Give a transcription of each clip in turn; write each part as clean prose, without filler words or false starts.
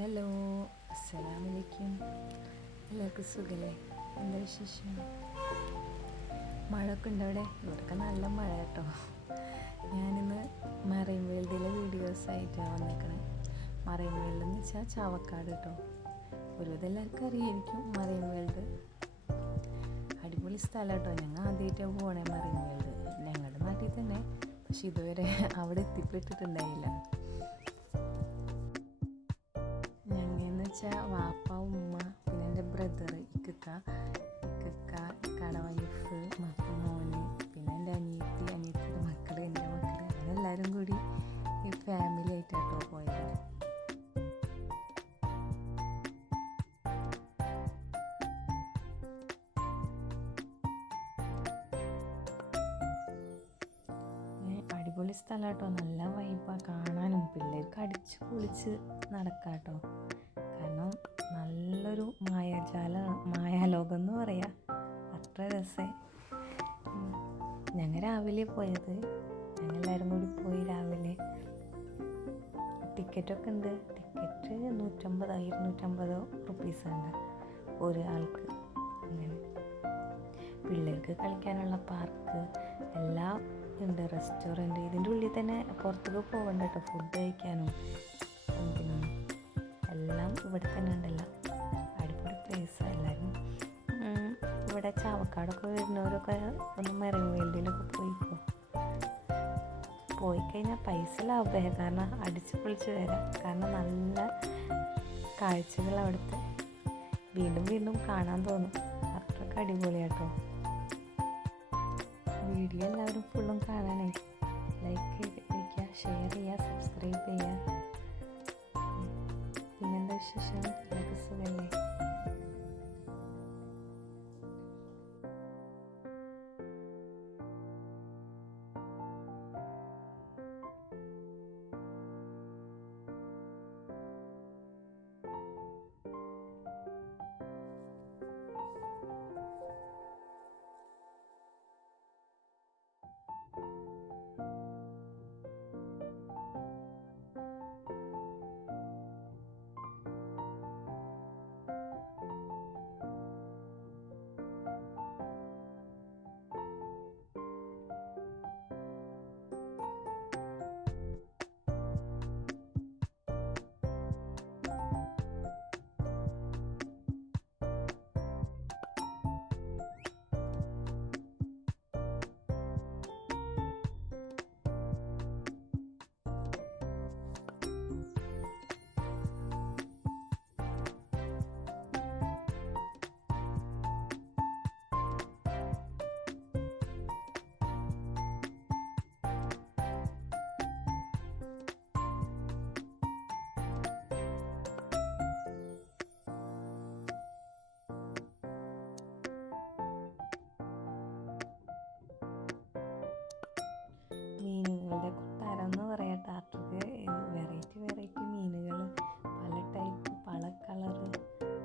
Hello, അസ്സലാമലൈക്കും. എല്ലാവർക്കും സുഖല്ലേ? എന്താ വിശേഷം? മഴയൊക്കെ ഉണ്ടോ അവിടെ? ഇവിടെയൊക്കെ നല്ല മഴ കേട്ടോ. ഞാനിന്ന് മറൈൻ വേൾഡിലെ വീഡിയോസായിട്ടാണ് വന്നേക്കണേ. മറൈൻ വേൾഡ് എന്ന് വെച്ചാൽ ചാവക്കാട് കേട്ടോ. ഒരുവിധം എല്ലാവർക്കും അറിയായിരിക്കും മറൈൻ വേൾഡ്. അടിപൊളി സ്ഥലം കേട്ടോ. ഞങ്ങൾ ആദ്യമായിട്ടാണ് പോകണേ മറൈൻ വേൾഡ്. ഞങ്ങളുടെ നാട്ടിൽ തന്നെ, പക്ഷെ ഇതുവരെ അവിടെ എത്തിപ്പെട്ടിട്ടുണ്ടായില്ല. വാപ്പ, ഉമ്മ, പിന്നെ എൻ്റെ ബ്രദർ, ഇക്കയുടെ വൈഫ്, മോന്, പിന്നെ എൻ്റെ അനിയത്തിയുടെ മക്കൾ, എൻ്റെ മക്കൾ, അങ്ങനെ എല്ലാവരും കൂടി ഈ ഫാമിലി ആയിട്ടാട്ടോ പോയത്. അടിപൊളി സ്ഥലം കേട്ടോ. നല്ല വൈബാണ് കാണാനും. പിള്ളേർക്ക് അടിച്ച് പൊളിച്ച് നടക്കാം കേട്ടോ. കാരണം നല്ലൊരു മായാലോകം എന്ന് പറയാം. അത്ര രസം. ഞങ്ങൾ രാവിലെ പോയത്. ഞങ്ങളെല്ലാവരും കൂടി പോയി രാവിലെ. ടിക്കറ്റൊക്കെ ഉണ്ട്. ടിക്കറ്റ് 150 റുപ്പീസുണ്ട് ഒരാൾക്ക്. അങ്ങനെ പിള്ളേർക്ക് കളിക്കാനുള്ള പാർക്ക് എല്ലാം ഉണ്ട്. റെസ്റ്റോറൻറ്റ് ഇതിൻ്റെ ഉള്ളിൽ തന്നെ. പുറത്തേക്ക് പോകണ്ട കേട്ടോ. ഫുഡ് കഴിക്കാനും പിന്നെ എല്ലാം ഇവിടെ തന്നെ ഉണ്ടല്ലോ. അടിപൊളി പ്ലേസാണ്. എല്ലാവരും ഇവിടെ ചാവക്കാടൊക്കെ വരുന്നവരൊക്കെ ഒന്ന് മറൈൻ വേൾഡിലൊക്കെ പോയി കഴിഞ്ഞാൽ പൈസ ലാഭമാണ്. കാരണം അടിച്ച് പൊളിച്ച് വരാം. കാരണം നല്ല കാഴ്ചകൾ അവിടുത്തെ വീണ്ടും വീണ്ടും കാണാൻ തോന്നും. അത്രയ്ക്ക് അടിപൊളിയാട്ടോ. വീഡിയോ എല്ലാവരും ഫുള്ളും കാണണേ. ലൈക്ക് ചെയ്യുക, ഷെയർ ചെയ്യുക, സബ്സ്ക്രൈബ് ചെയ്യുക. പിന്നെന്താ വിശേഷം? എല്ലാവർക്കും സുഖമല്ലേ? മീനുകളുടെ കൊട്ടാരം എന്ന് പറയാം ടാറ്റർക്ക്. വെറൈറ്റി മീനുകൾ, പല ടൈപ്പ്, പല കളറ്.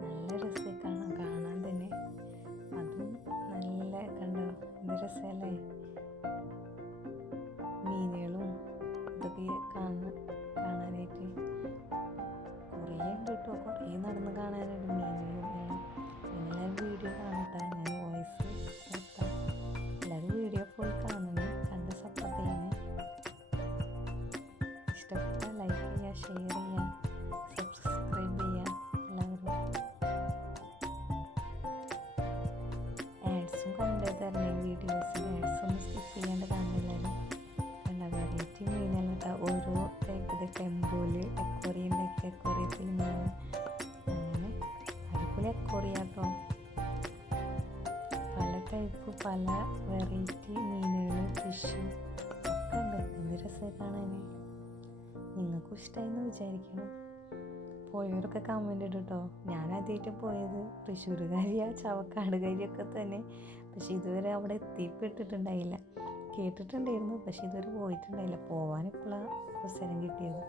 നല്ല രസം കാണാൻ തന്നെ. അതും നല്ല കണ്ടോ, എന്ത് രസമല്ലേ. മീനുകളും ഇതൊക്കെ കാണാനായിട്ട് കുറേ ഉണ്ട് കേട്ടോ. കുറേ നടന്ന് കാണാനായിട്ട് മീനുകളും എല്ലാം. എല്ലാവരും വീഡിയോ കാണട്ടെ. ഞാൻ വോയിസ് നിർത്താം. എല്ലാവരും വീഡിയോ ഫുൾ കാണണേ. കണ്ട് സപ്പോർട്ട് ചെയ്യണേ. ഇഷ്ടപ്പെട്ട ലൈക്ക് ചെയ്യുക, ഷെയർ ചെയ്യുക, സബ്സ്ക്രൈബ് ചെയ്യുക. എല്ലാവരും ആഡ്സും കണ്ടു തരണേ. വീഡിയോസിൻ്റെ ആഡ്സൊന്നും സ്കിപ്പ് ചെയ്യാണ്ട് കാണുന്നില്ലാലും. കണ്ട വെറൈറ്റി മീനെല്ലാം കേട്ടോ. ഓരോ ടൈപ്പ് ടെമ്പോല് എക്കോറിയത്തിൽ മീൻ. അങ്ങനെ അടിപൊളി എക്കോറിയാട്ടോ. പല ടൈപ്പ്, പല വെറൈറ്റി മീനുകൾ, ഫിഷ് ഒക്കെ ഉണ്ട്. എന്ത് രസമായി കാണാൻ. നിങ്ങൾക്കും ഇഷ്ടമായെന്ന് വിചാരിക്കണം. പോയവരൊക്കെ കമൻ്റ് ഇടും കേട്ടോ. ഞാൻ ആദ്യമായിട്ട് പോയത് തൃശ്ശൂർകാരിയാ, ചാവക്കാടുകാരിയൊക്കെ തന്നെ. പക്ഷെ ഇതുവരെ അവിടെ എത്തിപ്പെട്ടിട്ടുണ്ടായില്ല. കേട്ടിട്ടുണ്ടായിരുന്നു, പക്ഷെ ഇതുവരെ പോയിട്ടുണ്ടായില്ല. പോകാനിപ്പോഴാണ് അവസരം കിട്ടിയത്.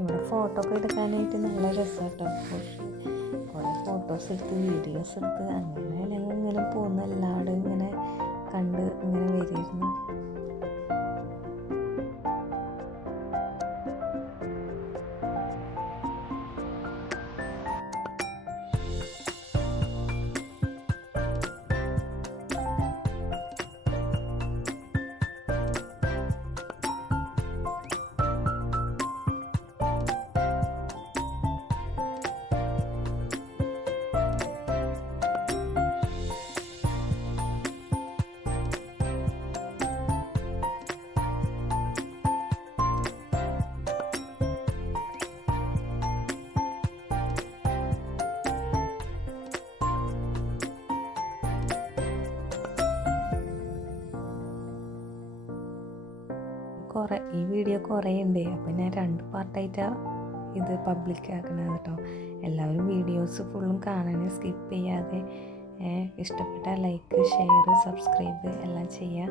ഇവിടെ ഫോട്ടോ ഒക്കെ എടുക്കാനായിട്ട് നല്ല രസമാട്ടോ. കുറേ ഫോട്ടോസ് എടുത്ത് വീഡിയോസ് എടുത്ത് അങ്ങനെ ഞങ്ങൾ ഇങ്ങനെ പോകുന്ന എല്ലാവരും ഇങ്ങനെ കണ്ട് ഇങ്ങനെ വരിയിരുന്നു. ഈ വീഡിയോ കുറേ ഉണ്ട്, അപ്പോൾ ഞാൻ 2 പാർട്ടായിട്ടാണ് ഇത് പബ്ലിക് ആക്കണത് കേട്ടോ. എല്ലാവരും വീഡിയോസ് ഫുള്ളും കാണണേ, സ്കിപ്പ് ചെയ്യാതെ. ഇഷ്ടപ്പെട്ടാൽ ലൈക്ക്, ഷെയർ, സബ്സ്ക്രൈബ് എല്ലാം ചെയ്യുക.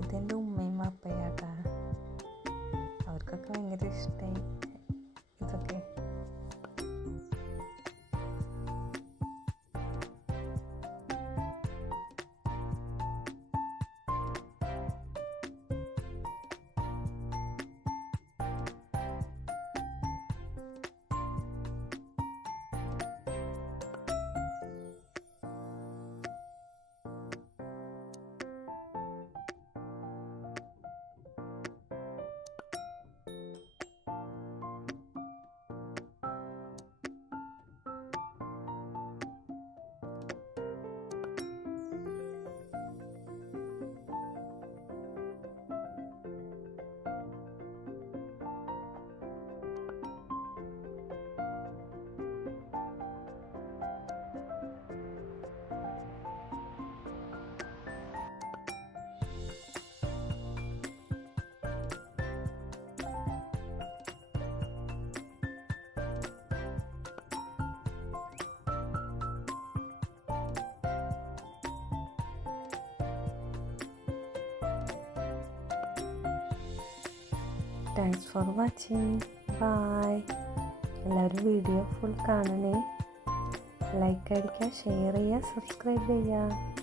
ഇതെൻ്റെ ഉമ്മയും അപ്പയാട്ടാ, അവർക്കൊക്കെ ഭയങ്കര ഇഷ്ടമായി ഇതൊക്കെ. Thanks for watching. ബൈ. എല്ലാവരും വീഡിയോ ഫുൾ കാണണേ. ലൈക്ക് അടിക്കുക, ഷെയർ ചെയ്യുക, സബ്സ്ക്രൈബ് ചെയ്യുക.